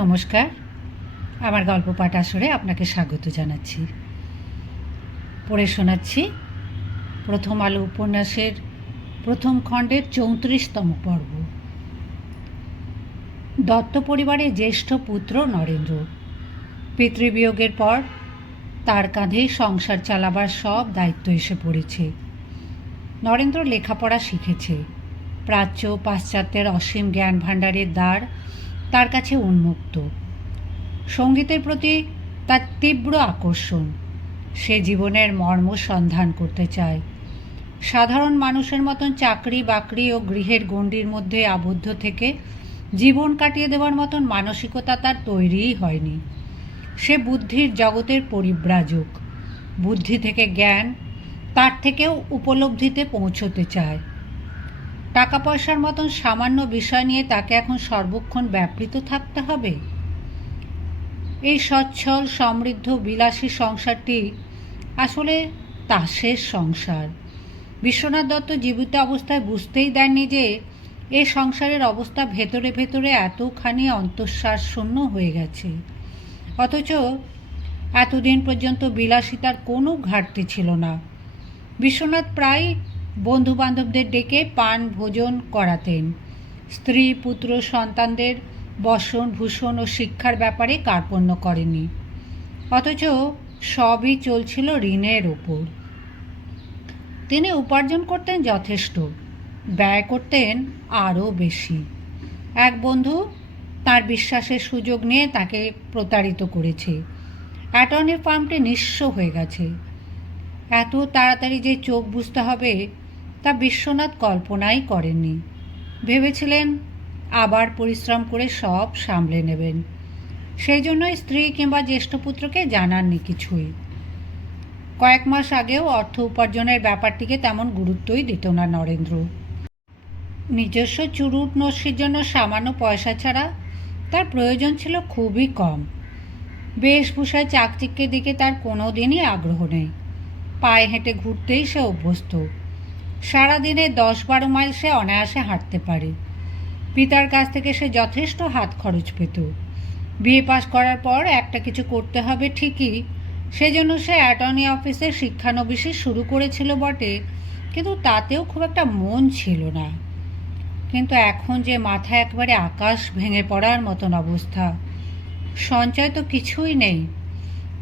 নমস্কার, আমার গল্প পাঠ আসরে আপনাকে স্বাগত জানাচ্ছি। পড়ে শোনাচ্ছি প্রথম আলো উপন্যাসের প্রথম খণ্ডের 34তম পর্ব। দত্ত পরিবারের জ্যেষ্ঠ পুত্র নরেন্দ্র। পিতৃবিয়োগের পর তার কাঁধেই সংসার চালাবার সব দায়িত্ব এসে পড়েছে। নরেন্দ্র লেখাপড়া শিখেছে। প্রাচ্য পাশ্চাত্যের অসীম জ্ঞান ভাণ্ডারের দ্বার তার কাছে উন্মুক্ত। সঙ্গীতের প্রতি তার তীব্র আকর্ষণ। সে জীবনের মর্ম সন্ধান করতে চায়। সাধারণ মানুষের মতন চাকরি বাকরি ও গৃহের গণ্ডির মধ্যে আবদ্ধ থেকে জীবন কাটিয়ে দেওয়ার মতন মানসিকতা তার তৈরিই হয়নি। সে বুদ্ধির জগতের পরিব্রাজক। বুদ্ধি থেকে জ্ঞান, তার থেকেও উপলব্ধিতে পৌঁছতে চায়। টাকা পয়সার মতন সামান্য বিষয় নিয়ে তাকে এখন সর্বক্ষণ ব্যাপৃত থাকতে হবে? এই সচ্ছল সমৃদ্ধ বিলাসী সংসারটি আসলে তাসের সংসার। বিশ্বনাথ দত্ত জীবিত অবস্থায় বুঝতেই দেননি যে এ সংসারের অবস্থা ভেতরে ভেতরে এতখানি অন্তঃশ্বাস শূন্য হয়ে গেছে। অথচ এতদিন পর্যন্ত বিলাসিতার কোনো ঘাটতি ছিল না। বিশ্বনাথ প্রায় বন্ধুবান্ধবদের ডেকে পান ভোজন করাতেন। স্ত্রী পুত্র সন্তানদের বসন ভূষণ ও শিক্ষার ব্যাপারে কার্পণ্য করেনি। অথচ সবই চলছিল ঋণের ওপর। তিনি উপার্জন করতেন যথেষ্ট, ব্যয় করতেন আরও বেশি। এক বন্ধু তার বিশ্বাসের সুযোগ নিয়ে তাকে প্রতারিত করেছে। অ্যাটর্নি ফার্মটি নিঃস্ব হয়ে গেছে। এত তাড়াতাড়ি যে চোখ বুঝতে হবে তা বিশ্বনাথ কল্পনাই করেননি। ভেবেছিলেন আবার পরিশ্রম করে সব সামলে নেবেন। সেই জন্যই স্ত্রী কিংবা জ্যেষ্ঠ পুত্রকে জানাননি কিছুই। কয়েক মাস আগেও অর্থ উপার্জনের ব্যাপারটিকে তেমন গুরুত্বই দিত না নরেন্দ্র। নিজস্ব চুরুট নস্যির জন্য সামান্য পয়সা ছাড়া তার প্রয়োজন ছিল খুবই কম। বেশভূষায় চাকচিক্যের দিকে তার কোনো দিনই আগ্রহ নেই। পায়ে হেঁটে ঘুরতেই সে অভ্যস্ত। সারাদিনে 10-12 মাইল সে অনায়াসে হাঁটতে পারে। পিতার কাছ থেকে সে যথেষ্ট হাত খরচ পেত। বিএ পাশ করার পর একটা কিছু করতে হবে ঠিকই, সেজন্য সে অ্যাটর্নি অফিসে শিক্ষানবিশি শুরু করেছিল বটে, কিন্তু তাতেও খুব একটা মন ছিল না। কিন্তু এখন যে মাথায় একবারে আকাশ ভেঙে পড়ার মতন অবস্থা। সঞ্চয় তো কিছুই নেই,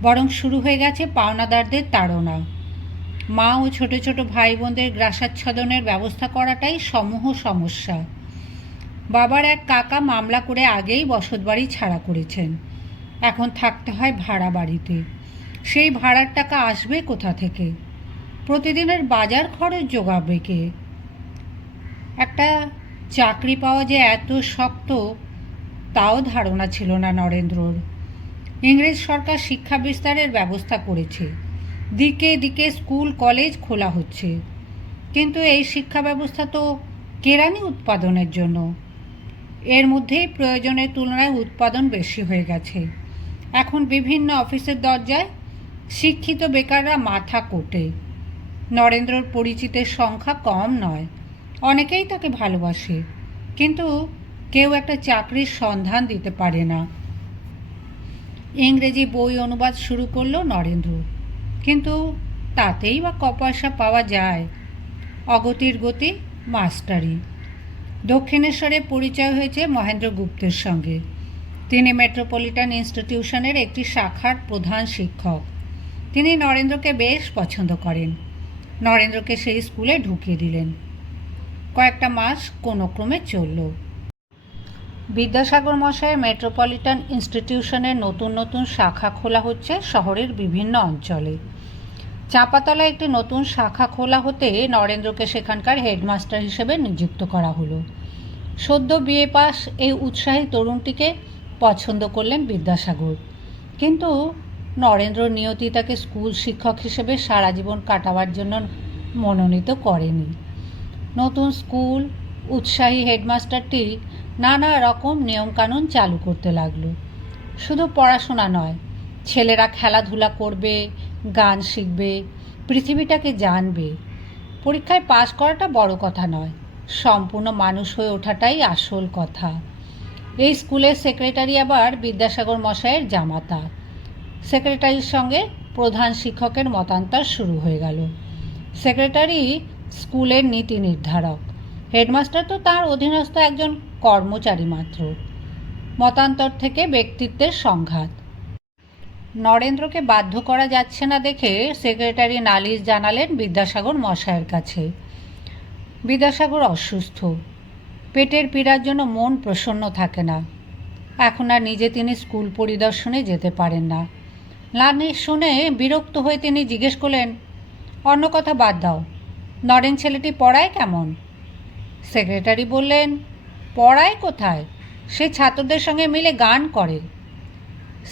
বরং শুরু হয়ে গেছে পাওনাদারদের তাড়না। মা ও ছোট ছোট ভাই বোনদের গ্রাসাচ্ছাদনের ব্যবস্থা করাটাই সমূহ সমস্যা। বাবার এক কাকা মামলা করে আগেই বসতবাড়ি ছাড়া করেছেন। এখন থাকতে হয় ভাড়া বাড়িতে। সেই ভাড়ার টাকা আসবে কোথা থেকে? প্রতিদিনের বাজার খরচ জোগাবে কে? একটা চাকরি পাওয়া যে এত শক্ত তাও ধারণা ছিল না নরেন্দ্রর। ইংরেজ সরকার শিক্ষা বিস্তারের ব্যবস্থা করেছে। দিকে দিকে স্কুল কলেজ খোলা হচ্ছে, কিন্তু এই শিক্ষা ব্যবস্থা তো কেরানি উৎপাদনের জন্য। এর মধ্যেই প্রয়োজনের তুলনায় উৎপাদন বেশি হয়ে গেছে। এখন বিভিন্ন অফিসের দরজায় শিক্ষিত বেকাররা মাথা কোটে। নরেন্দ্রর পরিচিতের সংখ্যা কম নয়। অনেকেই তাকে ভালোবাসে, কিন্তু কেউ একটা চাকরির সন্ধান দিতে পারে না। ইংরেজি বই অনুবাদ শুরু করল নরেন্দ্র, কিন্তু তাতেই বা ক পয়সা পাওয়া যায়? অগতির গতি মাস্টারি। দক্ষিণেশ্বরে পরিচয় হয়েছে মহেন্দ্র গুপ্তের সঙ্গে। তিনি মেট্রোপলিটন ইনস্টিটিউশনের একটি শাখার প্রধান শিক্ষক। তিনি নরেন্দ্রকে বেশ পছন্দ করেন। নরেন্দ্রকে সেই স্কুলে ঢুকিয়ে দিলেন। কয়েকটা মাস কোনো ক্রমে চলল। বিদ্যাসাগর মশাইয়ের মেট্রোপলিটন ইনস্টিটিউশনের নতুন নতুন শাখা খোলা হচ্ছে শহরের বিভিন্ন অঞ্চলে। চাঁপাতলায় একটি নতুন শাখা খোলা হতে নরেন্দ্রকে সেখানকার হেডমাস্টার হিসেবে নিযুক্ত করা হলো। সদ্য বিএ পাস এই উৎসাহী তরুণটিকে পছন্দ করলেন বিদ্যাসাগর, কিন্তু নরেন্দ্র নিয়তি তাকে স্কুল শিক্ষক হিসেবে সারা জীবন কাটাবার জন্য মনোনীত করেনি। নতুন স্কুল, উৎসাহী হেডমাস্টারটি নানা রকম নিয়মকানুন চালু করতে লাগলো। শুধু পড়াশোনা নয়, ছেলেরা খেলাধুলা করবে, গান শিখবে, পৃথিবীটাকে জানবে। পরীক্ষায় পাশ করাটা বড় কথা নয়, সম্পূর্ণ মানুষ হয়ে ওঠাটাই আসল কথা। এই স্কুলের সেক্রেটারি আবার বিদ্যাসাগর মশাইয়ের জামাতা। সেক্রেটারির সঙ্গে প্রধান শিক্ষকের মতান্তর শুরু হয়ে গেল। সেক্রেটারি স্কুলের নীতি নির্ধারক, হেডমাস্টার তো তার অধীনস্থ একজন কর্মচারী মাত্র। মতান্তর থেকে ব্যক্তিত্বের সংঘাত। নরেন্দ্রকে বাধ্য করা যাচ্ছে না দেখে সেক্রেটারি নালিশ জানালেন বিদ্যাসাগর মশাইয়ের কাছে। বিদ্যাসাগর অসুস্থ, পেটের পীড়ার জন্য মন প্রসন্ন থাকে না। এখন আর নিজে তিনি স্কুল পরিদর্শনে যেতে পারেন না। নালিশ শুনে বিরক্ত হয়ে তিনি জিজ্ঞেস করলেন, অন্য কথা বাদ দাও, নরেন ছেলেটি পড়ায় কেমন? সেক্রেটারি বললেন, পড়ায় কোথায়, সে ছাত্রদের সঙ্গে মিলে গান করে।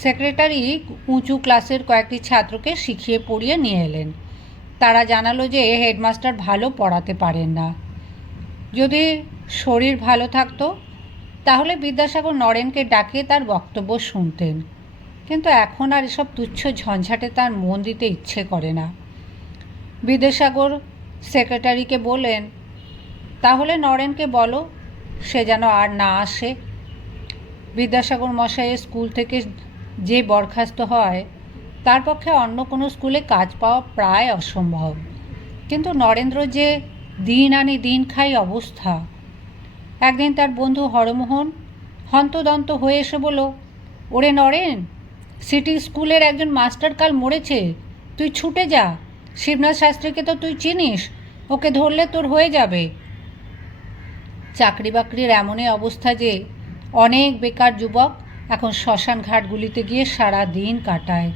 সেক্রেটারি উঁচু ক্লাসের কয়েকটি ছাত্রকে শিখিয়ে পড়িয়ে নিয়ে এলেন। তারা জানালো যে হেডমাস্টার ভালো পড়াতে পারেন না। যদি শরীর ভালো থাকতো তাহলে বিদ্যাসাগর নরেনকে ডাকিয়ে তার বক্তব্য শুনতেন, কিন্তু এখন আর এসব তুচ্ছ ঝঞ্ঝাটে তার মন দিতে ইচ্ছে করে না। বিদ্যাসাগর সেক্রেটারিকে বললেন, তাহলে নরেনকে বলো সে যেন আর না আসে। বিদ্যাসাগর মশাইয়ের স্কুল থেকে যে বরখাস্ত হয় তার পক্ষে অন্য কোনো স্কুলে কাজ পাওয়া প্রায় অসম্ভব, কিন্তু নরেন্দ্র যে দিন আনি দিন খাই অবস্থা। একদিন তার বন্ধু হরমোহন হন্তদন্ত হয়ে এসে বলল, ওরে নরেন, সিটি স্কুলের একজন মাস্টার কাল মরেছে, তুই ছুটে যা। শিবনাথ শাস্ত্রীকে তো তুই চিনিস, ওকে ধরলে তোর হয়ে যাবে। চাকরি বাকরির এমনই অবস্থা যে অনেক বেকার যুবক এখন শ্মশান ঘাটগুলিতে গিয়ে সারা দিন কাটায়।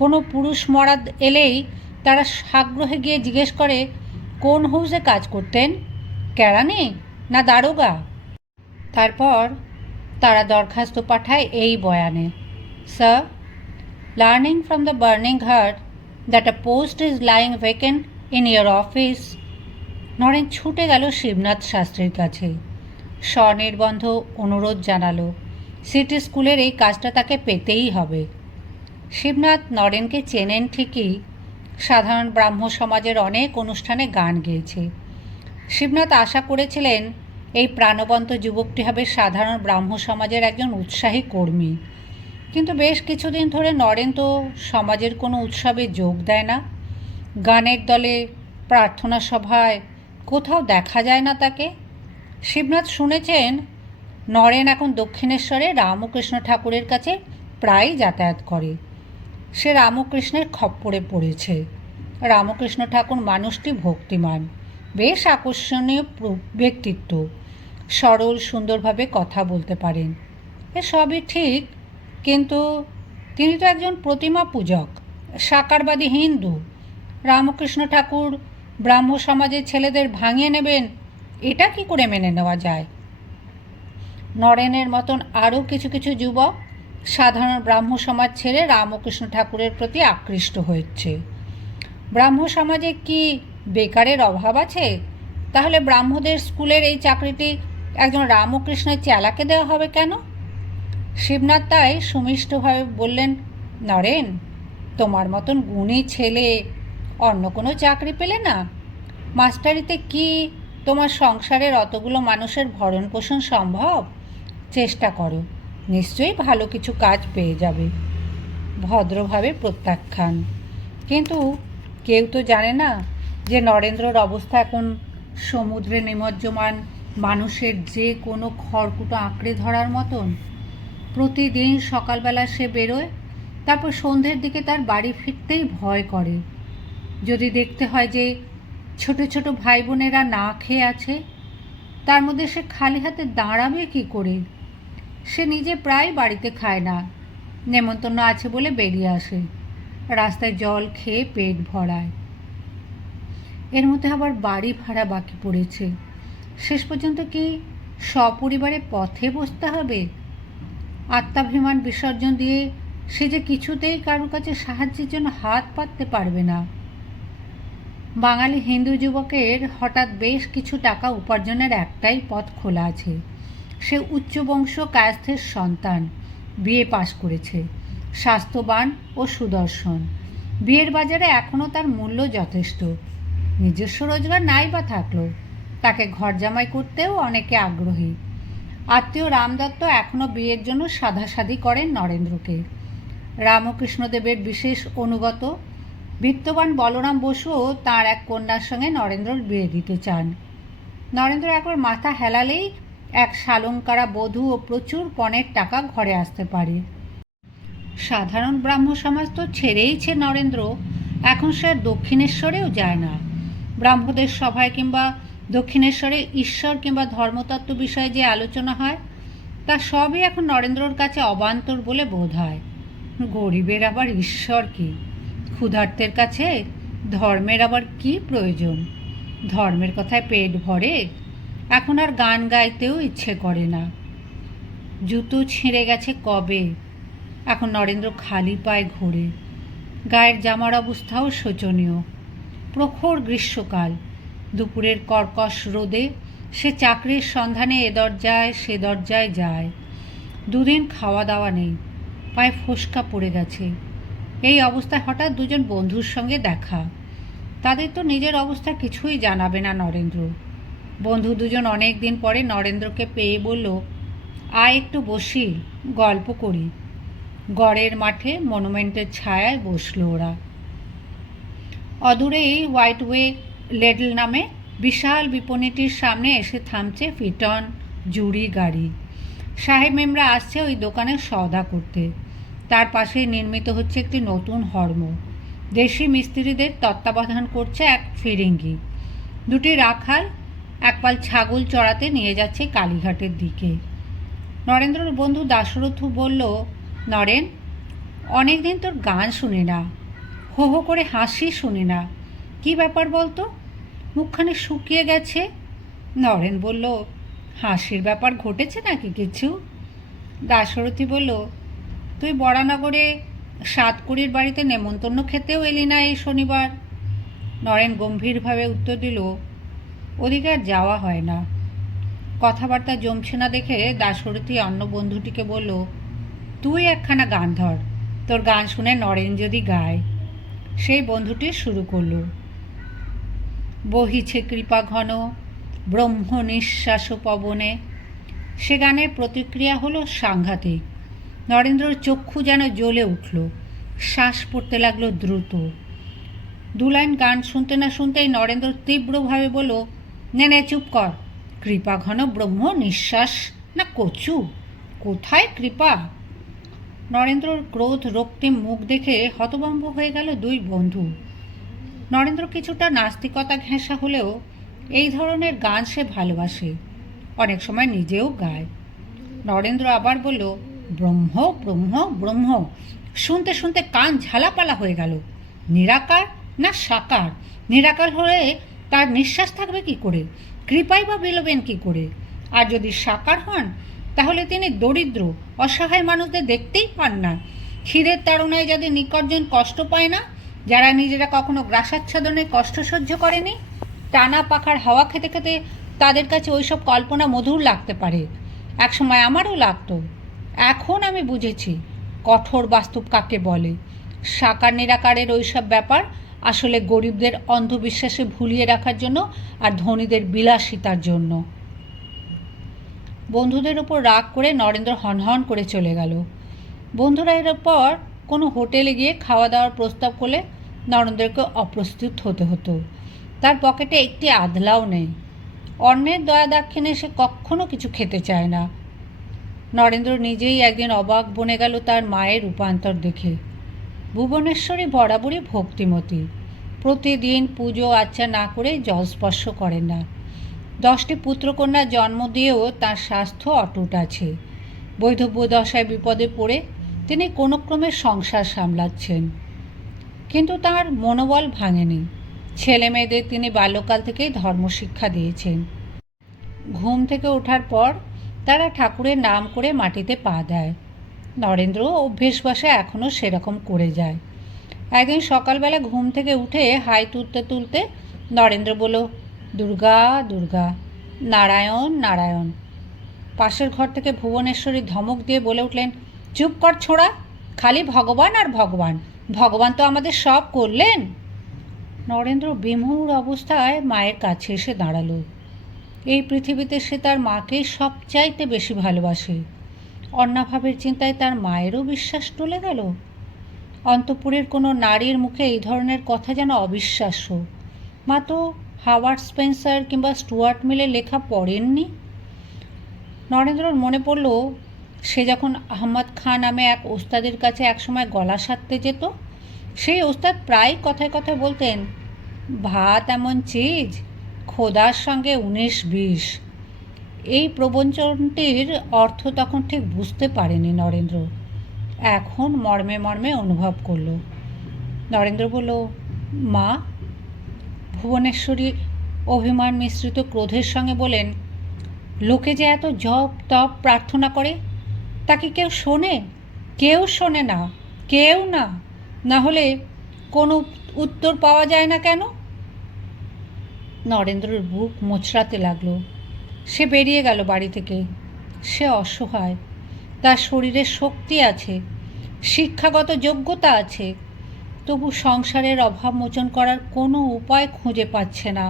কোনো পুরুষ মরাদ এলেই তারা সাগ্রহে গিয়ে জিজ্ঞেস করে, কোন হাউসে কাজ করতেন, কেরানি না দারোগা? তারপর তারা দরখাস্ত পাঠায় এই বয়ানে, sir, learning from the burning heart that a post is lying vacant in your office. Naren ছুটে গেল শিবনাথ শাস্ত্রীর কাছে, স্বনির্বন্ধ অনুরোধ জানালো। সিটি স্কুলের এই কাজটা তাকে পেতেই হবে। শিবনাথ নরেনকে চেনেন ঠিকই, সাধারণ ব্রাহ্ম সমাজের অনেক অনুষ্ঠানে গান গেয়েছে। শিবনাথ আশা করেছিলেন এই প্রাণবন্ত যুবকটি হবে সাধারণ ব্রাহ্ম সমাজের একজন উৎসাহী কর্মী, কিন্তু বেশ কিছুদিন ধরে নরেন তো সমাজের কোনো উৎসবে যোগ দেয় না। গানের দলে, প্রার্থনা সভায় কোথাও দেখা যায় না তাকে। শিবনাথ শুনেছেন নরেন এখন দক্ষিণেশ্বরে রামকৃষ্ণ ঠাকুরের কাছে প্রায়ই যাতায়াত করে। সে রামকৃষ্ণের খপ্পরে পড়েছে। রামকৃষ্ণ ঠাকুর মানুষটি ভক্তিমান, বেশ আকর্ষণীয় ব্যক্তিত্ব, সরল সুন্দরভাবে কথা বলতে পারেন, এসবই ঠিক, কিন্তু তিনি তো একজন প্রতিমা পূজক, সাকারবাদী হিন্দু। রামকৃষ্ণ ঠাকুর ব্রাহ্ম সমাজের ছেলেদের ভাঙিয়ে নেবেন, এটা কি করে মেনে নেওয়া যায়? নরেনের মতন আরও কিছু কিছু যুবক সাধারণ ব্রাহ্ম সমাজ ছেড়ে রামকৃষ্ণ ঠাকুরের প্রতি আকৃষ্ট হচ্ছে। ব্রাহ্ম সমাজে কি বেকারের অভাব আছে? তাহলে ব্রাহ্মদের স্কুলের এই চাকরিটি একজন রামকৃষ্ণের চেলাকে দেওয়া হবে কেন? শিবনাথ তাই সুমিষ্টভাবে বললেন, নরেন, তোমার মতন গুণী ছেলে অন্য কোনো চাকরি পেলে না? মাস্টারিতে কি তোমার সংসারের অতগুলো মানুষের ভরণ পোষণ সম্ভব? চেষ্টা করো, নিশ্চয়ই ভালো কিছু কাজ পেয়ে যাবে। ভদ্রভাবে প্রত্যাখ্যান। কিন্তু কেউ তো জানে না যে নরেন্দ্রর অবস্থা এখন সমুদ্রে নিমজ্জমান মানুষের যে কোনো খড়কুটো আঁকড়ে ধরার মতন। প্রতিদিন সকালবেলা সে বেরোয়, তারপর সন্ধ্যের দিকে তার বাড়ি ফিরতেই ভয় করে। যদি দেখতে হয় যে ছোট ছোট ভাই বোনেরা না খেয়ে আছে, তার মধ্যে সে খালি হাতে দাঁড়াবে কী করে? সে নিজে প্রায় বাড়িতে খায় না, নেমন্তন্ন আছে বলে বেরিয়ে আসে, রাস্তায় জল খেয়ে পেট ভরায়। এর মধ্যে আবার বাড়ি ভাড়া বাকি পড়েছে। শেষ পর্যন্ত কি সপরিবারে পথে বসতে হবে? আত্মাভিমান বিসর্জন দিয়ে সে যে কিছুতেই কারোর কাছে সাহায্যের জন্য হাত পাততে পারবে না। বাঙালি হিন্দু যুবকের হঠাৎ বেশ কিছু টাকা উপার্জনের একটাই পথ খোলা আছে। সে উচ্চবংশ কায়স্থের সন্তান, বিএ পাশ করেছে, স্বাস্থ্যবান ও সুদর্শন। বিয়ের বাজারে এখনও তার মূল্য যথেষ্ট। নিজস্ব রোজগার নাই বা থাকলো, তাকে ঘর জামাই করতেও অনেকে আগ্রহী। আত্মীয় রামদত্ত এখনও বিয়ের জন্য সাধাসাধি করেন নরেন্দ্রকে। রামকৃষ্ণদেবের বিশেষ অনুগত বিত্তবান বলরাম বসুও তাঁর এক কন্যার সঙ্গে নরেন্দ্রর বিয়ে দিতে চান। নরেন্দ্র একবার মাথা হেলালেই এক শালঙ্কারা বধূ ও প্রচুর পণের টাকা ঘরে আসতে পারে। সাধারণ ব্রাহ্ম সমাজ তো ছেড়েইছে নরেন্দ্র, এখন সে দক্ষিণেশ্বরেও যায় না। ব্রাহ্মদের সভায় কিংবা দক্ষিণেশ্বরে ঈশ্বর কিংবা ধর্মতত্ত্ব বিষয়ে যে আলোচনা হয় তা সবই এখন নরেন্দ্রর কাছে অবান্তর বলে বোধ হয়। গরিবের আবার ঈশ্বর কি, ক্ষুধার্তের কাছে ধর্মের আবার কি প্রয়োজন? ধর্মের কথায় পেট ভরে, এখন আর গান গাইতেও ইচ্ছে করে না। জুতো ছিঁড়ে গেছে কবে, এখন নরেন্দ্র খালি পায়ে ঘোরে। গায়ের জামার অবস্থাও শোচনীয়। প্রখর গ্রীষ্মকাল, দুপুরের কর্কশ রোদে সে চাকরির সন্ধানে এ দরজায় সে দরজায় যায়। দুদিন খাওয়া দাওয়া নেই, পায়ে ফোসকা পড়ে গেছে। এই অবস্থায় হঠাৎ দুজন বন্ধুর সঙ্গে দেখা। তাদের তো নিজের অবস্থা কিছুই জানাবে না নরেন্দ্র। বন্ধু দুজন অনেক দিন পরে নরেন্দ্রকে পেয়ে বলল, আয় একটু বসি, গল্প করি। গড়ের মাঠে মনুমেন্টের ছায়ায় বসল ওরা। অদূরেই হোয়াইটওয়ে লেডল নামে বিশাল বিপণিটির সামনে এসে থামছে ফিটন জুড়ি গাড়ি। সাহেব মেমরা আসছে ওই দোকানে সওদা করতে। তার পাশেই নির্মিত হচ্ছে একটি নতুন হর্ম। দেশি মিস্ত্রিদের তত্ত্বাবধান করছে এক ফিরিঙ্গি। দুটি রাখাল একপাল ছাগল চড়াতে নিয়ে যাচ্ছে কালীঘাটের দিকে। নরেন্দ্রর বন্ধু দাশরথু বলল, নরেন, অনেক দিন তোর গান শুনি না, হো হো করে হাসি শুনি না, কি ব্যাপার বলতো? মুখখানে শুকিয়ে গেছে। নরেন বলল, হাসির ব্যাপার ঘটেছে নাকি কিছু? দাশরথী বলল, তুই বরানগরে সাতকুড়ির বাড়িতে নেমন্তন্ন খেতেও এলি না এই শনিবার। নরেন গম্ভীরভাবে উত্তর দিল, ওদিকে আর যাওয়া হয় না। কথাবার্তা জমছে না দেখে দাশরথী অন্য বন্ধুটিকে বলল, তুই একখানা গান ধর, তোর গান শুনে নরেন যদি গায়। সেই বন্ধুটি শুরু করল, বহিছে কৃপা ঘন ব্রহ্ম নিঃশ্বাস পবনে। সে গানের প্রতিক্রিয়া হলো সাংঘাতিক। নরেন্দ্রর চক্ষু যেন জ্বলে উঠল, শ্বাস পড়তে লাগলো দ্রুত। দু লাইন গান শুনতে না শুনতেই নরেন্দ্র তীব্রভাবে বলল, নে নে চুপ কর, কৃপা ঘন ব্রহ্ম নিঃশ্বাস না কচু, কোথায় কৃপা? নরেন্দ্রর ক্রোধ রক্তিম মুখ দেখে হতভম্ব হয়ে গেল দুই বন্ধু। নরেন্দ্র কিছুটা নাস্তিকতা ঘেঁষা হলেও এই ধরনের গান সে ভালোবাসে, অনেক সময় নিজেও গায়। নরেন্দ্র আবার বলল, ব্রহ্ম ব্রহ্ম ব্রহ্ম, শুনতে শুনতে কান ঝালাপালা হয়ে গেল। নিরাকার না সাকার? নিরাকার হলে তার নিঃশ্বাস থাকবে কি করে? কৃপাই বা বিলোবেন কি করে? আর যদি সাকার হন তাহলে তিনি দরিদ্র অসহায় মানুষদের দেখতেই পান না। খিদের তাড়নায় যাদের নিকটজন কষ্ট পায় না, যারা নিজেরা কখনো গ্রাসাচ্ছাদনে কষ্ট সহ্য করেনি, টানা পাখার হাওয়া খেতে খেতে তাদের কাছে ওইসব কল্পনা মধুর লাগতে পারে। একসময় আমারও লাগতো, এখন আমি বুঝেছি কঠোর বাস্তব কাকে বলে। সাকার নিরাকারের ওইসব ব্যাপার আসলে গরিবদের অন্ধবিশ্বাসে ভুলিয়ে রাখার জন্য আর ধনীদের বিলাসিতার জন্য। বন্ধুদের ওপর রাগ করে নরেন্দ্র হনহন করে চলে গেল। বন্ধুরা এর পর কোনো হোটেলে গিয়ে খাওয়া দাওয়ার প্রস্তাব করলে নরেন্দ্রকে অপ্রস্তুত হতে হতো। তার পকেটে একটি আধলাও নেই। অন্যের দয়া দাক্ষিণে সে কখনো কিছু খেতে চায় না। নরেন্দ্র নিজেই একদিন অবাক বনে গেল তার মায়ের রূপান্তর দেখে। ভুবনেশ্বরী বরাবরই ভক্তিমতী, প্রতিদিন পুজো আচ্চা না করে জলস্পর্শ করেন না। 10টি পুত্রকন্যার জন্ম দিয়েও তার স্বাস্থ্য অটুট আছে। বৈধব্য দশায় বিপদে পড়ে তিনি কোনো ক্রমে সংসার সামলাচ্ছেন, কিন্তু তার মনোবল ভাঙেনি। ছেলে মেয়েদের তিনি বাল্যকাল থেকেই ধর্মশিক্ষা দিয়েছেন। ঘুম থেকে ওঠার পর তারা ঠাকুরের নাম করে মাটিতে পা দেয়। নরেন্দ্র অভ্যেসবশে এখনও সেরকম করে যায়। একদিন সকালবেলা ঘুম থেকে উঠে হাই তুলতে তুলতে নরেন্দ্র বলল, দুর্গা দুর্গা, নারায়ণ নারায়ণ। পাশের ঘর থেকে ভুবনেশ্বরী ধমক দিয়ে বলে উঠলেন, চুপ কর ছোঁড়া, খালি ভগবান আর ভগবান, ভগবান তো আমাদের সব করলেন। নরেন্দ্র বিমূঢ় অবস্থায় মায়ের কাছে এসে দাঁড়ালো। এই পৃথিবীতে সে তার মাকে সবচাইতে বেশি ভালোবাসে। অন্নাভাবের চিন্তায় তার মায়েরও বিশ্বাস টলে গেল। অন্তঃপুরের কোনো নারীর মুখে এই ধরনের কথা যেন অবিশ্বাস্য। মা তো হাওয়ার্ড স্পেন্সার কিংবা স্টুয়ার্ট মিলের লেখা পড়েননি। নরেন্দ্রর মনে পড়ল সে যখন আহমদ খাঁ নামে এক ওস্তাদের কাছে একসময় গলা সারতে যেত, সেই ওস্তাদ প্রায় কথায় কথায় বলতেন, ভাত এমন চিজ, খোদার সঙ্গে 19-20। এই প্রবচনটির অর্থ তখন ঠিক বুঝতে পারেনি নরেন্দ্র, এখন মর্মে মর্মে অনুভব করল। নরেন্দ্র বলল, মা। ভুবনেশ্বরী অভিমান মিশ্রিত ক্রোধের সঙ্গে বলেন, লোকে যে এত জপ তপ প্রার্থনা করে, তাকে কেউ শোনে? কেউ শোনে না, কেউ না। না হলে কোনো উত্তর পাওয়া যায় না কেন? নরেন্দ্রর বুক মোচড়াতে লাগলো। সে বেরিয়ে গেল বাড়ি থেকে। সে অসহায়, তার শরীরে শক্তি আছে, শিক্ষাগত যোগ্যতা আছে, তবু সংসারের অভাব মোচন করার কোনো উপায় খুঁজে পাচ্ছে না।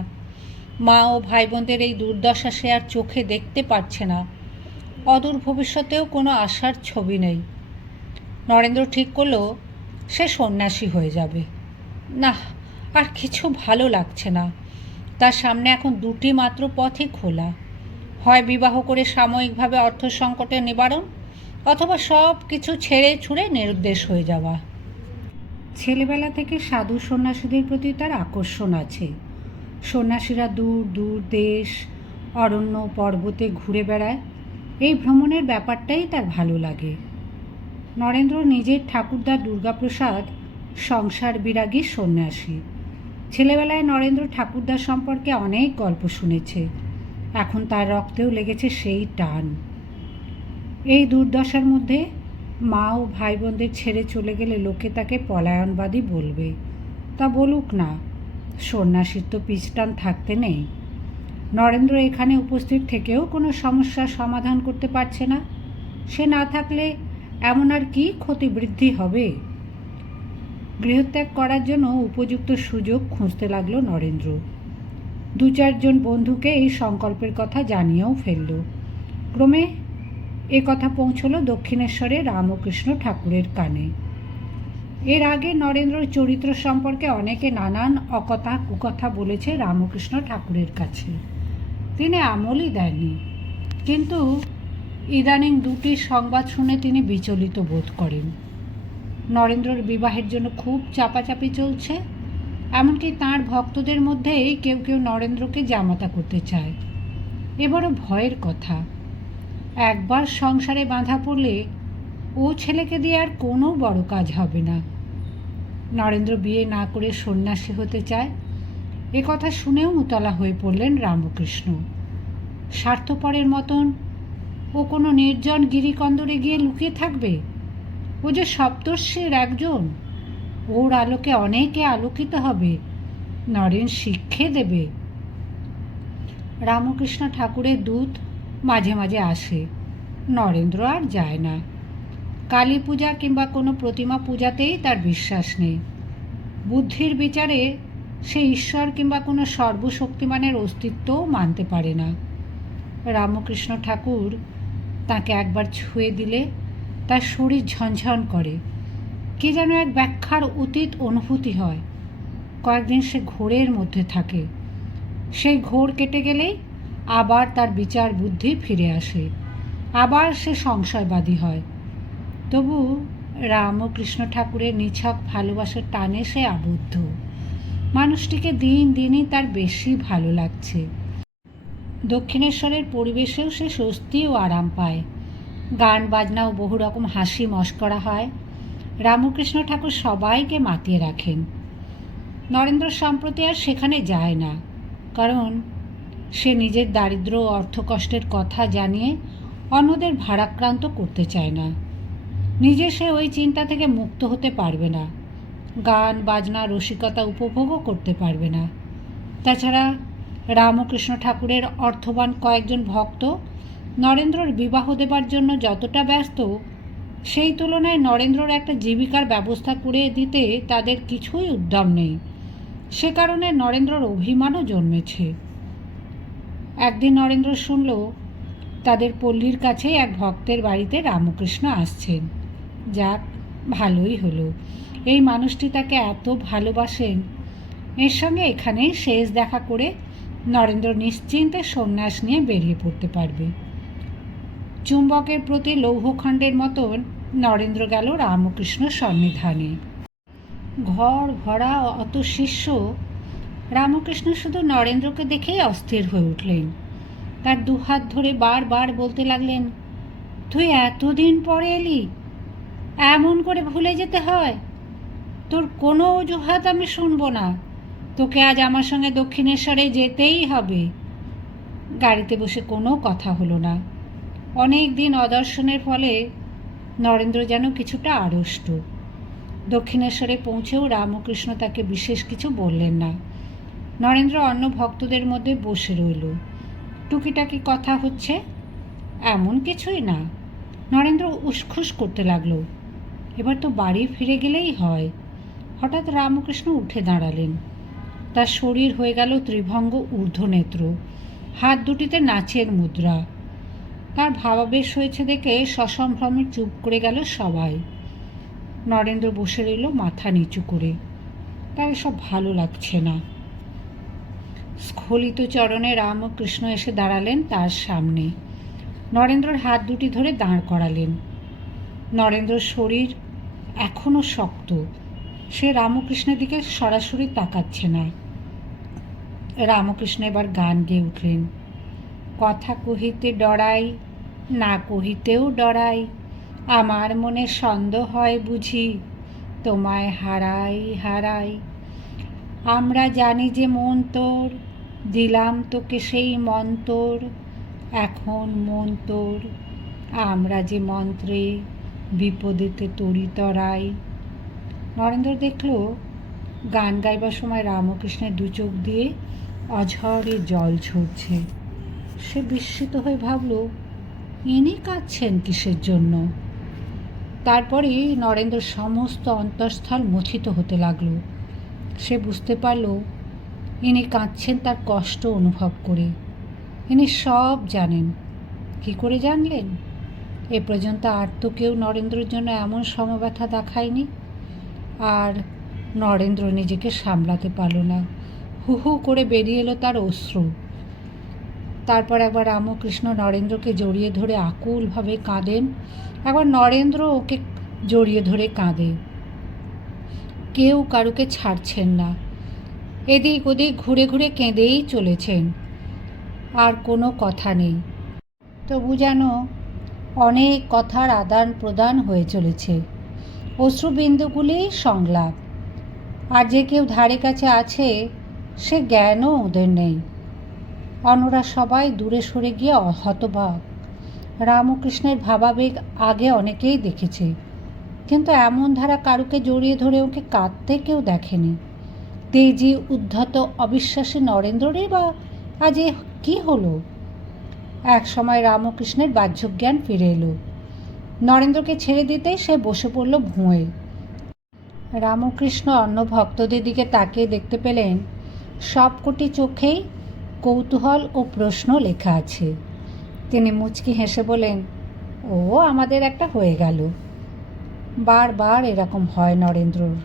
মা ও ভাই বোনদের এই দুর্দশা সে আর চোখে দেখতে পাচ্ছে না। অদূর ভবিষ্যতেও কোনো আশার ছবি নেই। নরেন্দ্র ঠিক করল সে সন্ন্যাসী হয়ে যাবে। না, আর কিছু ভালো লাগছে না। তার সামনে এখন দুটি মাত্র পথই খোলা, হয় বিবাহ করে সাময়িকভাবে অর্থ সংকটের নিবারণ, অথবা সব কিছু ছেড়ে ছুঁড়ে নিরুদ্দেশ হয়ে যাওয়া। ছেলেবেলা থেকে সাধু সন্ন্যাসীদের প্রতি তার আকর্ষণ আছে। সন্ন্যাসীরা দূর দূর দেশ, অরণ্য, পর্বতে ঘুরে বেড়ায়। এই ভ্রমণের ব্যাপারটাই তার ভালো লাগে। নরেন্দ্র নিজের ঠাকুরদা দুর্গাপ্রসাদ সংসার বিরাগী সন্ন্যাসী। ছেলেবেলায় নরেন্দ্র ঠাকুরদার সম্পর্কে অনেক গল্প শুনেছে। এখন তার রক্তেও লেগেছে সেই টান। এই দুর্দশার মধ্যে মা ও ভাই বোনদের ছেড়ে চলে গেলে লোকে তাকে পলায়নবাদী বলবে। তা বলুক না, সন্ন্যাসীর তো পিছটান থাকতে নেই। নরেন্দ্র এখানে উপস্থিত থেকেও কোনো সমস্যার সমাধান করতে পারছে না। সে না থাকলে এমন আর কি ক্ষতি বৃদ্ধি হবে? গৃহত্যাগ করার জন্য উপযুক্ত সুযোগ খুঁজতে লাগলো নরেন্দ্র। 2-4 বন্ধুকে এই সংকল্পের কথা জানিয়েও ফেলল। ক্রমে এ কথা পৌঁছল দক্ষিণেশ্বরের রামকৃষ্ণ ঠাকুরের কানে। এর আগে নরেন্দ্রর চরিত্র সম্পর্কে অনেকে নানান অকথা কুকথা বলেছে রামকৃষ্ণ ঠাকুরের কাছে। তিনি আমলই দেননি, কিন্তু ইদানিং দুটি সংবাদ শুনে তিনি বিচলিত বোধ করেন। নরেন্দ্রর বিবাহের জন্য খুব চাপাচাপি চলছে। এমনকি তাঁর ভক্তদের মধ্যেই কেউ কেউ নরেন্দ্রকে জামাতা করতে চায়। এ বড় ভয়ের কথা। একবার সংসারে বাঁধা পড়লে ও ছেলেকে দিয়ে আর কোনো বড় কাজ হবে না। নরেন্দ্র বিয়ে না করে সন্ন্যাসী হতে চায়, এ কথা শুনেও উতলা হয়ে পড়লেন রামকৃষ্ণ। স্বার্থপরের মতন ও কোনো নির্জন গিরিকন্দরে গিয়ে লুকিয়ে থাকবে? ও যে সপ্তর্ষির একজন, ওর আলোকে অনেকে আলোকিত হবে, নরেন শিক্ষে দেবে। রামকৃষ্ণ ঠাকুরের দূত মাঝে মাঝে আসে, নরেন্দ্র আর যায় না। কালী পূজা কিংবা কোনো প্রতিমা পূজাতেই তার বিশ্বাস নেই। বুদ্ধির বিচারে সে ঈশ্বর কিংবা কোনো সর্বশক্তিমানের অস্তিত্বও মানতে পারে না। রামকৃষ্ণ ঠাকুর তাকে একবার ছুঁয়ে দিলে তার শরীর ঝনঝন করে, কে যেন এক ব্যাখ্যার অতীত অনুভূতি হয়। কয়েকদিন সে ঘোরের মধ্যে থাকে। সেই ঘোর কেটে গেলেই আবার তার বিচার বুদ্ধি ফিরে আসে, আবার সে সংশয়বাদী হয়। তবু রামকৃষ্ণ ঠাকুরের নিছক ভালোবাসার টানে সে আবদ্ধ। মানুষটিকে দিন দিনই তার বেশি ভালো লাগছে। দক্ষিণেশ্বরের পরিবেশেও সে স্বস্তি ও আরাম পায়। গান বাজনা ও বহু রকম হাসি মশকরা হয়। রামকৃষ্ণ ঠাকুর সবাইকে মাতিয়ে রাখেন। নরেন্দ্র সম্প্রতি আর সেখানে যায় না, কারণ সে নিজের দারিদ্র্য ও অর্থকষ্টের কথা জানিয়ে অন্যদের ভারাক্রান্ত করতে চায় না। নিজে সে ওই চিন্তা থেকে মুক্ত হতে পারবে না, গান বাজনা রসিকতা উপভোগও করতে পারবে না। তাছাড়া রামকৃষ্ণ ঠাকুরের অর্থবান কয়েকজন ভক্ত নরেন্দ্রর বিবাহ দেবার জন্য যতটা ব্যস্ত, সেই তুলনায় নরেন্দ্রর একটা জীবিকার ব্যবস্থা করে দিতে তাদের কিছুই উদ্যম নেই। সে কারণে নরেন্দ্রর অভিমানও জন্মেছে। একদিন নরেন্দ্র শুনল তাদের পল্লীর কাছে এক ভক্তের বাড়িতে রামকৃষ্ণ আসছেন। যাক, ভালোই হলো। এই মানুষটি তাকে এত ভালোবাসেন। এর সঙ্গে এখানেই শেষ দেখা করে নরেন্দ্র নিশ্চিন্তে সন্ন্যাস নিয়ে বেরিয়ে পড়তে পারবে। চুম্বকের প্রতি লৌহখণ্ডের মতন নরেন্দ্র গেল রামকৃষ্ণ সন্নিধানে। ঘর ভরা অত শিষ্য। রামকৃষ্ণ শুধু নরেন্দ্রকে দেখেই অস্থির হয়ে উঠলেন। তার দুহাত ধরে বারবার বলতে লাগলেন, তুই এতদিন পরে এলি, এমন করে ভুলে যেতে হয়? তোর কোনো অজুহাত আমি শুনবো না। তোকে আজ আমার সঙ্গে দক্ষিণেশ্বরে যেতেই হবে। গাড়িতে বসে কোনো কথা হলো না। অনেক দিন অদর্শনের ফলে নরেন্দ্র যেন কিছুটা আড়ষ্ট। দক্ষিণেশ্বরে পৌঁছেও রামকৃষ্ণ তাকে বিশেষ কিছু বললেন না। নরেন্দ্র অন্য ভক্তদের মধ্যে বসে রইল। টুকিটাকি কথা হচ্ছে, এমন কিছুই না। নরেন্দ্র উসখুস করতে লাগলো, এবার তো বাড়ি ফিরে গেলেই হয়। হঠাৎ রামকৃষ্ণ উঠে দাঁড়ালেন। তার শরীর হয়ে গেল ত্রিভঙ্গ ঊর্ধ্বনেত্র, হাত দুটিতে নাচের মুদ্রা। তার ভাবাবেশ হয়েছে দেখে সসম্ভ্রমে চুপ করে গেল সবাই। নরেন্দ্র বসে রইল মাথা নিচু করে। তার এসব ভালো লাগছে না। স্খলিত চরণে রামকৃষ্ণ এসে দাঁড়ালেন তার সামনে। নরেন্দ্রর হাত দুটি ধরে দাঁড় করালেন। নরেন্দ্রর শরীর এখনও শক্ত। সে রামকৃষ্ণের দিকে সরাসরি তাকাচ্ছে না। রামকৃষ্ণ এবার গান গেয়ে উঠলেন। কথা কহিতে ডরাই, না কহিতেও ডরাই, আমার মনে সন্দেহ হয় বুঝি, তোমায় হারাই হারাই। আমরা জানি যে মন তোর, দিলাম তোকে সেই মন্তর, এখন মন তোর, আমরা যে মন্ত্রে বিপদেতে তরিতরাই। নরেন্দ্র দেখল গান গাইবার সময় রামকৃষ্ণের দু চোখ দিয়ে অঝরে জল ঝরছে। সে বিস্মিত হয়ে ভাবল, ইনি কাঁদছেন কিসের জন্য? তারপরেই নরেন্দ্র সমস্ত অন্তঃস্থল মথিত হতে লাগল। সে বুঝতে পারল ইনি কাঁদছেন তার কষ্ট অনুভব করে। ইনি সব জানেন। কি করে জানলেন? এ পর্যন্ত আর তো কেউ নরেন্দ্রের জন্য এমন সমব্যথা দেখায়নি। আর নরেন্দ্র নিজেকে সামলাতে পারল না। হু হু করে বেরিয়ে এলো তার অশ্রু। তারপর একবার রামকৃষ্ণ নরেন্দ্রকে জড়িয়ে ধরে আকুলভাবে কাঁদেন, একবার নরেন্দ্র ওকে জড়িয়ে ধরে কাঁদে। কেউ কারুকে ছাড়ছেন না। এদিক ওদিক ঘুরে ঘুরে কেঁদেই চলেছেন। আর কোনো কথা নেই, তবু যেন অনেক কথার আদান প্রদান হয়ে চলেছে। অশ্রুবিন্দুগুলি সংলাপ। আর যে কেউ ধারে কাছে আছে সে জ্ঞানও ওদের নেই। অন্যরা সবাই দূরে সরে গিয়ে হতবাক। রামকৃষ্ণের ভাবাবেগ আগে অনেকেই দেখেছে, কিন্তু এমন ধারা কারুকে জড়িয়ে ধরে ওকে কাঁদতে কেউ দেখেনি। তেজি উদ্ধত অবিশ্বাসী নরেন্দ্ররই বা আজ এ কী হলো? এক সময় রামকৃষ্ণের বাহ্যজ্ঞান ফিরে এলো। নরেন্দ্রকে ছেড়ে দিতেই সে বসে পড়ল ভুঁয়ে। রামকৃষ্ণ অন্য ভক্তদের দিকে তাকিয়ে দেখতে পেলেন সবকটি চোখেই কৌতূহল ও প্রশ্ন লেখা আছে। তিনি মুচকি হেসে বলেন, ও আমাদের একটা হয়ে গেল। বারবার এরকম হয় নরেন্দ্রর।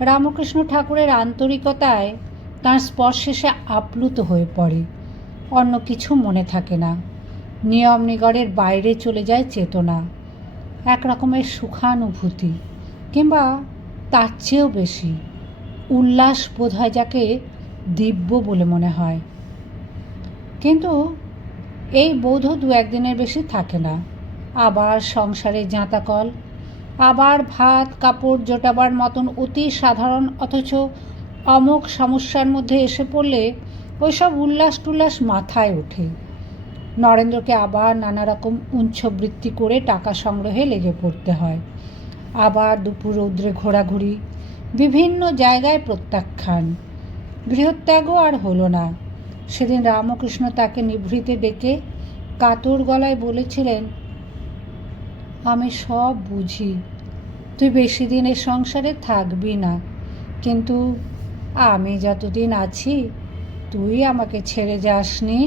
রামকৃষ্ণ ঠাকুরের আন্তরিকতায় তাঁর স্পর্শে সে আপ্লুত হয়ে পড়ে। অন্য কিছু মনে থাকে না। নিয়ম নিগড়ের বাইরে চলে যায় চেতনা। এক রকমের সুখানুভূতি, কিংবা তার চেয়েও বেশি উল্লাস বোধ হয়, যাকে দিব্য বলে মনে হয়। কিন্তু এই বোধও দু একদিনের বেশি থাকে না। আবার সংসারে জাঁতাকল, আবার ভাত কাপড় জোটাবার মতন অতি সাধারণ অথচ অমোঘ সমস্যার মধ্যে এসে পড়লে ওইসব উল্লাস টুল্লাস মাথায় ওঠে। নরেন্দ্রকে আবার নানা রকম উঞ্ছবৃত্তি করে টাকা সংগ্রহে লেগে পড়তে হয়। আবার দুপুর রৌদ্রে ঘোরাঘুরি, বিভিন্ন জায়গায় প্রত্যাখ্যান। গৃহত্যাগও আর হলো না। সেদিন রামকৃষ্ণ তাকে নিভৃতে ডেকে কাতর গলায় বলেছিলেন, আমি সব বুঝি, তুই বেশি দিন এ সংসারে থাকবি না, কিন্তু আমি যতদিন আছি তুই আমাকে ছেড়ে যাসনি,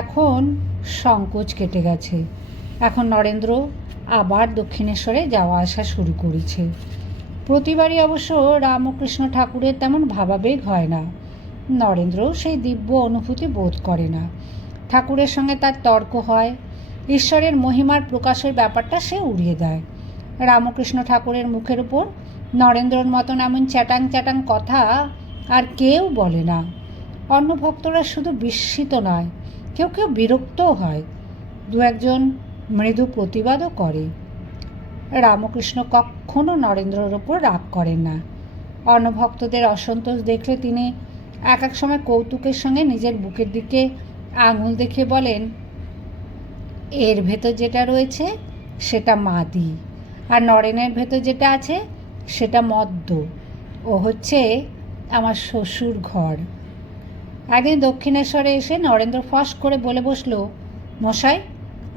এখন সংকোচ কেটে গেছে। এখন নরেন্দ্র আবার দক্ষিণেশ্বরে যাওয়া আসা শুরু করেছে। প্রতিবারই অবশ্য রামকৃষ্ণ ঠাকুরের তেমন ভাবাবেগ হয় না। নরেন্দ্রও সেই দিব্য অনুভূতি বোধ করে না। ঠাকুরের সঙ্গে তার তর্ক হয়, ঈশ্বরের মহিমার প্রকাশের ব্যাপারটা সে উড়িয়ে দেয়। রামকৃষ্ণ ঠাকুরের মুখের উপর নরেন্দ্রর মতন এমন চ্যাটাং চ্যাটাং কথা আর কেউ বলে না। অন্য ভক্তরা শুধু বিস্মিত নয়, কেউ কেউ বিরক্তও হয়, দু একজন মৃদু প্রতিবাদও করে। রামকৃষ্ণ কখনো নরেন্দ্রর ওপর রাগ করেন না। অন্য ভক্তদের অসন্তোষ দেখলে তিনি এক এক সময় কৌতুকের সঙ্গে নিজের বুকের দিকে আঙুল দেখিয়ে বলেন, এর ভেতর যেটা রয়েছে সেটা মাদি, আর নরেনের ভেতর যেটা আছে সেটা মদ্য। ও হচ্ছে আমার শ্বশুর ঘর। একদিন দক্ষিণেশ্বরে এসে নরেন্দ্র ফস করে বলে বসল, মশাই,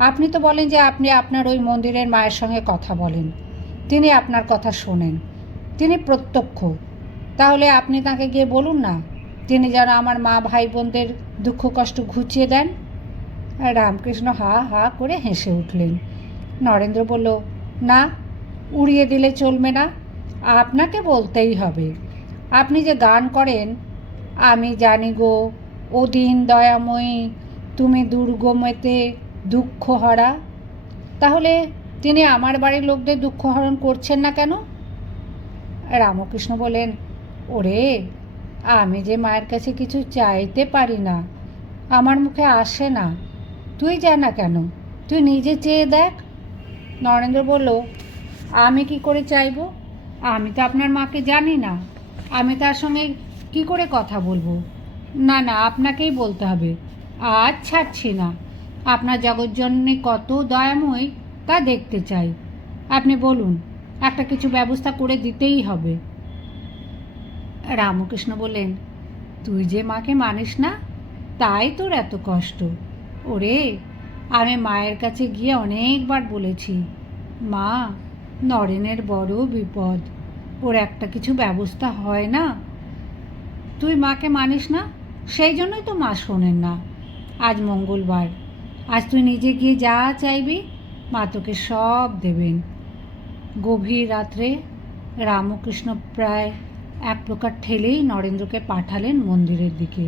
আপনি তো বলেন যে আপনি আপনার ওই মন্দিরের মায়ের সঙ্গে কথা বলেন, তিনি আপনার কথা শোনেন, তিনি প্রত্যক্ষ। তাহলে আপনি তাকে গিয়ে বলুন না তিনি যেন আমার মা ভাই বোনদের দুঃখ কষ্ট ঘুচিয়ে দেন। রামকৃষ্ণ হা হা করে হেসে উঠলেন। নরেন্দ্র বলল, না, উড়িয়ে দিলে চলবে না, আপনাকে বলতেই হবে। আপনি যে গান করেন, আমি জানি গো ও দিন দয়াময়ী তুমি দুর্গমেতে দুঃখ হরা, তাহলে তিনি আমার বাড়ির লোকদের দুঃখ হরণ করছেন না কেন? রামকৃষ্ণ বলেন, ওরে, আমি যে মায়ের কাছে কিছু চাইতে পারি না, আমার মুখে আসে না, তুই যা না কেন, তুই নিজে চেয়ে দেখ। নরেন্দ্র বলল, আমি কি করে চাইব? আমি তো আপনার মাকে জানি না, আমি তার সঙ্গে কি করে কথা বলবো? না না, আপনাকেই বলতে হবে। আজ ছাড়ছি না, আপনার জগৎজননী কত দয়াময় তা দেখতে চাই। আপনি বলুন, একটা কিছু ব্যবস্থা করে দিতেই হবে। রামকৃষ্ণ বললেন, তুই যে মাকে মানিস না তাই তোর এত কষ্ট। ওরে, আমি মায়ের কাছে গিয়ে অনেকবার বলেছি, মা, নরেনের বড় বিপদ, ওর একটা কিছু ব্যবস্থা হয় না। তুই মাকে মানিস না, সেই জন্যই তো মা শোনেন না। আজ মঙ্গলবার, আজ তুই নিজে গিয়ে যা চাইবি মা তোকে সব দেবেন। গভীর রাত্রে রামকৃষ্ণ প্রায় এক প্রকার ঠেলেই নরেন্দ্রকে পাঠালেন মন্দিরের দিকে।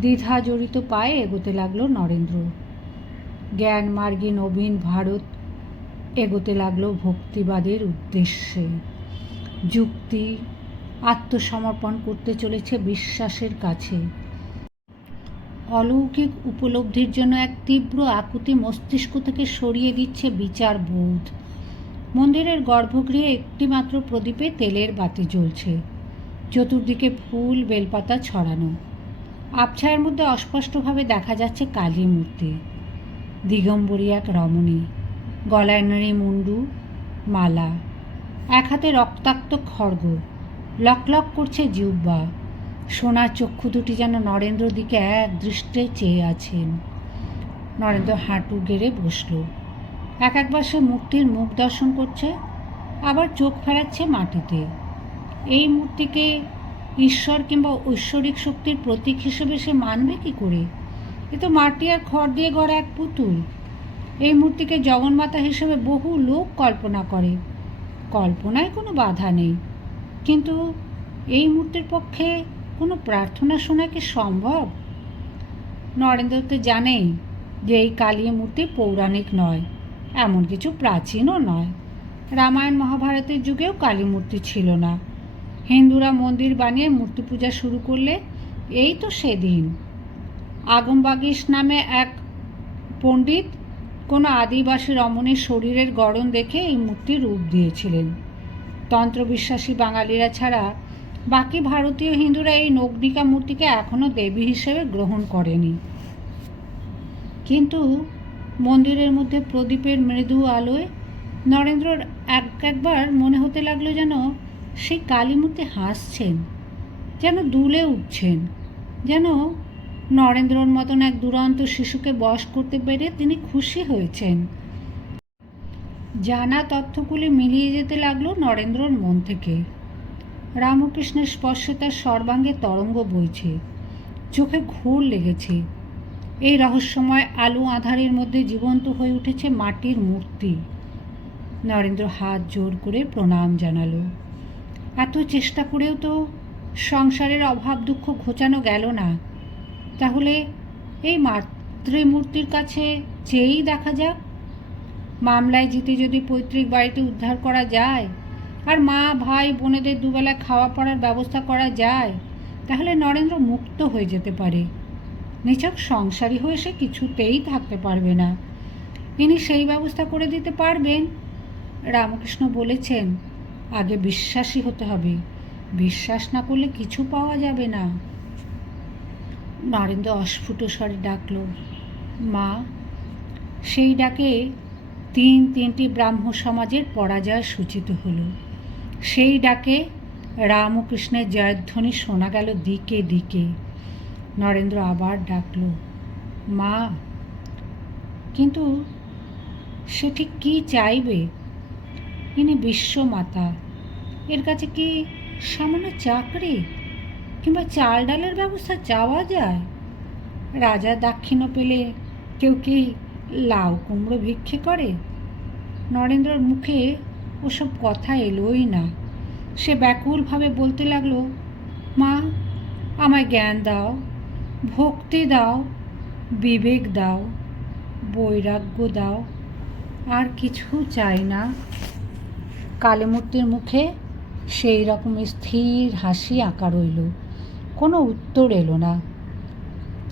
দ্বিধা জড়িত পায়ে এগোতে লাগলো নরেন্দ্র। জ্ঞান মার্গী নবীন ভারত এগোতে লাগলো ভক্তিবাদের উদ্দেশ্যে। যুক্তি আত্মসমর্পণ করতে চলেছে বিশ্বাসের কাছে। অলৌকিক উপলব্ধির জন্য এক তীব্র আকুতি মস্তিষ্ক থেকে সরিয়ে দিচ্ছে বিচার বোধ। মন্দিরের গর্ভগৃহে একটিমাত্র প্রদীপে তেলের বাতি জ্বলছে, চতুর্দিকে ফুল বেলপাতা ছড়ানো। আবছায়ার মধ্যে অস্পষ্টভাবে দেখা যাচ্ছে কালী মূর্তি। দিগম্বরী এক রমণী, গলায় নেড়ে মুন্ডু, মালা, এক হাতে রক্তাক্ত খড়গ, লকলক করছে জিহ্বা। সোনার চক্ষু দুটি যেন নরেন্দ্র দিকে এক দৃষ্টে চেয়ে আছেন। নরেন্দ্র হাঁটু গেড়ে বসল। একবার সে মূর্তির মুখ দর্শন করছে, আবার চোখ ফেরাচ্ছে মাটিতে। এই মূর্তিকে ঈশ্বর কিংবা ঐশ্বরিক শক্তির প্রতীক হিসেবে সে মানবে কি করে? এ তো মাটি আর খড় দিয়ে গড়া এক পুতুল। এই মূর্তিকে জগন্মাতা হিসেবে বহু লোক কল্পনা করে, কল্পনায় কোনো বাধা নেই, কিন্তু এই মূর্তির পক্ষে কোনো প্রার্থনা শোনা কি সম্ভব? নরেন্দ্র তো জানেই যে এই কালী মূর্তি পৌরাণিক নয়, এমন কিছু প্রাচীনও নয়। রামায়ণ মহাভারতের যুগেও কালী মূর্তি ছিল না। হিন্দুরা মন্দির বানিয়ে মূর্তি পূজা শুরু করলে এই তো সেদিন আগমবাগীশ নামে এক পণ্ডিত কোনো আদিবাসী রমণীর শরীরের গড়ন দেখে এই মূর্তির রূপ দিয়েছিলেন। তন্ত্রবিশ্বাসী বাঙালিরা ছাড়া বাকি ভারতীয় হিন্দুরা এই নগ্নিকা মূর্তিকে এখনও দেবী হিসেবে গ্রহণ করেনি। কিন্তু মন্দিরের মধ্যে প্রদীপের মৃদু আলোয় নরেন্দ্রর একবার মনে হতে লাগলো যেন সেই কালী মূর্তি হাসছেন, যেন দুলে উঠছেন, যেন নরেন্দ্রর মতন এক দুরন্ত শিশুকে বশ করতে পেরে তিনি খুশি হয়েছেন। জানা তথ্যগুলি মিলিয়ে যেতে লাগলো নরেন্দ্রর মন থেকে। রামকৃষ্ণের স্পর্শে তার সর্বাঙ্গে তরঙ্গ বইছে, চোখে ঘোর লেগেছে। এই রহস্যময় আলো আঁধারের মধ্যে জীবন্ত হয়ে উঠেছে মাটির মূর্তি। নরেন্দ্র হাত জোর করে প্রণাম জানালো। এত চেষ্টা করেও তো সংসারের অভাব দুঃখ ঘোচানো গেল না, তাহলে এই মাতৃমূর্তির কাছে চেয়েই দেখা যাক। মামলায় জিতে যদি পৈতৃক বাড়িতে উদ্ধার করা যায় আর মা ভাই বোনেদের দুবেলা খাওয়া পড়ার ব্যবস্থা করা যায়, তাহলে নরেন্দ্র মুক্ত হয়ে যেতে পারে। নিছক সংসারী হয়ে সে কিছুতেই থাকতে পারবে না। ইনি সেই ব্যবস্থা করে দিতে পারবেন। রামকৃষ্ণ বলেছেন, আগে বিশ্বাসী হতে হবে, বিশ্বাস না করলে কিছু পাওয়া যাবে না। নরেন্দ্র অস্ফুট স্বরে ডাকল, মা। সেই ডাকে তিনটি ব্রাহ্ম সমাজের পরাজয় সূচিত হল। সেই ডাকে রামকৃষ্ণের জয়ধ্বনি শোনা গেল দিকে দিকে। নরেন্দ্র আবার ডাকল, মা। কিন্তু সে ঠিক কী চাইবে? ইনি বিশ্বমাতা, এর কাছে কি সামান্য চাকরি কিংবা চাল ডালের ব্যবস্থা চাওয়া যায়? রাজা দাক্ষিণ্য পেলে কেউ কি লাউ কুমড়ো ভিক্ষে করে? নরেন্দ্রর মুখে ওসব কথা এলোই না। সে ব্যাকুলভাবে বলতে লাগলো, মা, আমায় জ্ঞান দাও, ভক্তি দাও, বিবেক দাও, বৈরাগ্য দাও, আর কিছু চাই না। কালীমূর্তির মুখে সেই রকম স্থির হাসি আঁকা রইল, কোনো উত্তর এলো না।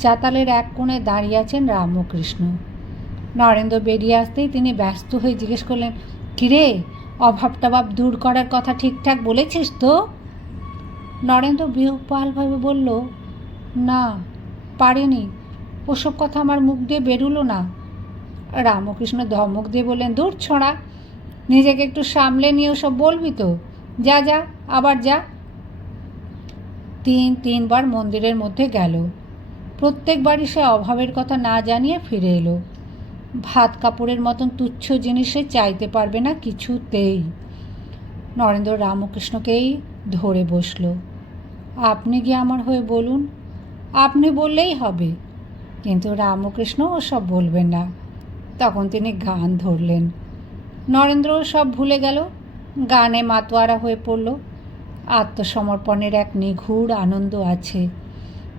চাতালের এক কোণে দাঁড়িয়ে আছেন রামকৃষ্ণ। নরেন্দ্র বেরিয়ে আসতেই তিনি ব্যস্ত হয়ে জিজ্ঞেস করলেন, কিরে, অভাব টভাব দূর করার কথা ঠিকঠাক বলেছিস তো? নরেন্দ্র বিহ্বলভাবে বলল, না, পারিনি, ওসব কথা আমার মুখ দিয়ে বেরুলো না। রামকৃষ্ণ ধমক দিয়ে বললেন, দূর ছোঁড়া, নিজেকে একটু সামলে নিয়ে ওসব বলবি তো? যা যা, আবার যা। তিনবার মন্দিরের মধ্যে গেল। প্রত্যেকবারই সে অভাবের কথা না জানিয়ে ফিরে এলো। ভাত কাপড়ের মতন তুচ্ছ জিনিসে চাইতে পারবে না কিছুতেই। নরেন্দ্র রামকৃষ্ণকেই ধরে বসল। আপনি গিয়ে আমার হয়ে বলুন। আপনি বললেই হবে। কিন্তু রামকৃষ্ণ ওসব বলবেন না। তখন তিনি গান ধরলেন। নরেন্দ্রও সব ভুলে গেল, গানে মাতোয়ারা হয়ে পড়ল। আত্মসমর্পণের এক নিগূঢ় আনন্দ আছে।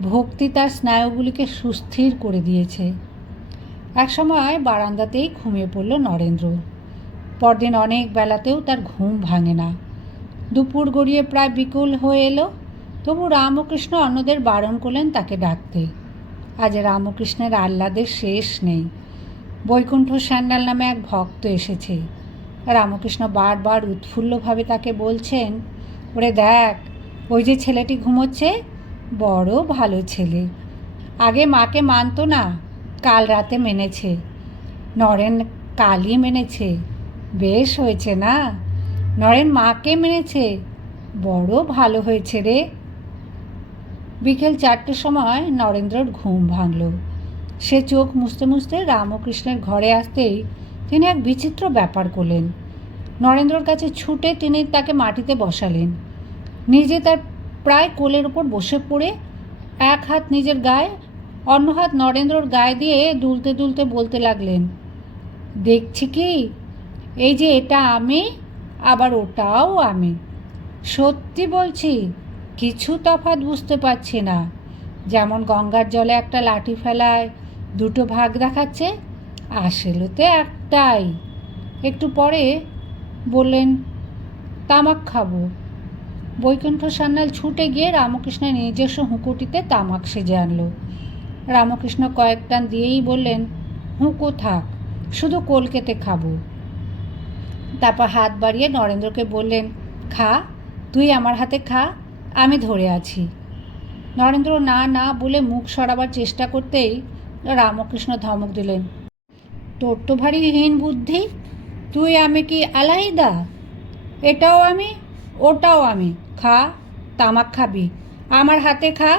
ভক্তি তার স্নায়ুগুলিকে সুস্থির করে দিয়েছে। একসময় বারান্দাতেই ঘুমিয়ে পড়ল নরেন্দ্র। পরদিন অনেক বেলাতেও তার ঘুম ভাঙে না। দুপুর গড়িয়ে প্রায় বিকেল হয়ে এলো, তবু রামকৃষ্ণ অন্যদের বারণ করলেন তাকে ডাকতে। আজ রামকৃষ্ণের আহ্লাদের শেষ নেই। বৈকুণ্ঠ স্যান্ডাল নামে এক ভক্ত এসেছে। রামকৃষ্ণ বারবার উৎফুল্লভাবে তাকে বলছেন, ওরে দেখ, ওই যে ছেলেটি ঘুমোচ্ছে, বড় ভালো ছেলে। আগে মাকে মানত না, কাল রাতে মেনেছে। নরেন কালই মেনেছে, বেশ হয়েছে না? নরেন মাকে মেনেছে, বড় ভালো হয়েছে রে। বিকেল 4টের সময় নরেন্দ্রর ঘুম ভাঙল। সে চোখ মুছতে মুছতে রামকৃষ্ণের ঘরে আসতেই তিনি এক বিচিত্র ব্যাপার করলেন। নরেন্দ্রর কাছে ছুটে তিনি তাকে মাটিতে বসালেন। নিজে তার প্রায় কোলের ওপর বসে পড়ে এক হাত নিজের গায়ে, অন্য হাত নরেন্দ্রর গায়ে দিয়ে দুলতে দুলতে বলতে লাগলেন, দেখছি কি, এই যে এটা আমি, আবার ওটাও আমি। সত্যি বলছি, কিছু তফাৎ বুঝতে পারছি না। যেমন গঙ্গার জলে একটা লাঠি ফেলায় দুটো ভাগ দেখাচ্ছে, আসলেতে একটাই। একটু পরে বললেন, তামাক খাবো। বৈকুণ্ঠ সান্যাল ছুটে গিয়ে রামকৃষ্ণের নিজস্ব হুঁকোটিতে তামাক সেজে আনলো। রামকৃষ্ণ কয়েক টান দিয়েই বললেন, হুঁকো থাক, শুধু কলকেতে খাবো। তারপর হাত বাড়িয়ে নরেন্দ্রকে বললেন, খা, তুই আমার হাতে খা, আমি ধরে আছি। নরেন্দ্র না না বলে মুখ সরাবার চেষ্টা করতেই রামকৃষ্ণ ধমক দিলেন, তোর তো ভারী হীন বুদ্ধি, তুই আমি কি আলাহিদা? এটাও আমি, ওটাও আমি, খা, তামাক খাবি, আমার হাতে খা।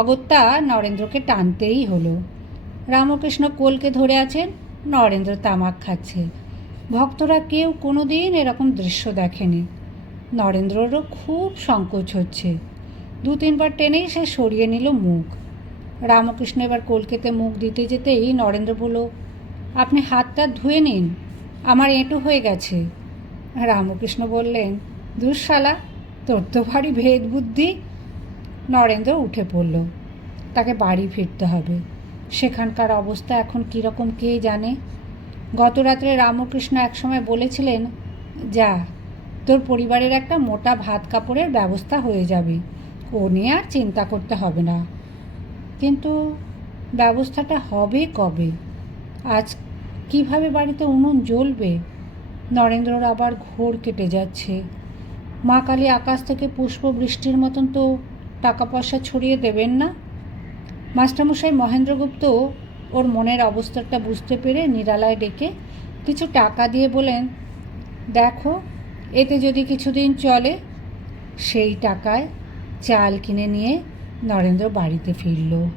অগত্যা নরেন্দ্রকে টানতেই হলো। রামকৃষ্ণ কোলকে ধরে আছেন, নরেন্দ্র তামাক খাচ্ছে। ভক্তরা কেউ কোনো দিন এরকম দৃশ্য দেখেনি। নরেন্দ্ররও খুব সংকোচ হচ্ছে। 2-3 বার টেনেই সে সরিয়ে নিল মুখ। রামকৃষ্ণ এবার কলকেতে মুখ দিতে যেতেই নরেন্দ্র বলল, আপনি হাতটা ধুয়ে নিন, আমার এঁটো হয়ে গেছে। রামকৃষ্ণ বললেন, দূর শালা, তোর তো ভারী ভেদ বুদ্ধি। নরেন্দ্র উঠে পড়ল। তাকে বাড়ি ফিরতে হবে। সেখানকার অবস্থা এখন কীরকম কে জানে। গত রাত্রে রামকৃষ্ণ একসময় বলেছিলেন, যা, তোর পরিবারের একটা মোটা ভাত কাপড়ের ব্যবস্থা হয়ে যাবে, ও নিয়ে আর চিন্তা করতে হবে না। কিন্তু ব্যবস্থাটা হবে কবে? আজ কিভাবে বাড়িতে উনুন জ্বলবে? নরেন্দ্রর আবার ঘোর কেটে যাচ্ছে। মা কালী আকাশ থেকে পুষ্প বৃষ্টির মতন তো টাকা পয়সা ছড়িয়ে দেবেন না। মাস্টারমশাই মহেন্দ্রগুপ্ত ওর মনের অবস্থাটা বুঝতে পেরে নিরালায় ডেকে কিছু টাকা দিয়ে বলেন, দেখো, এতে যদি কিছুদিন চলে। সেই টাকায় চাল কিনে নিয়ে নরেন্দ্র বাড়িতে ফিরল।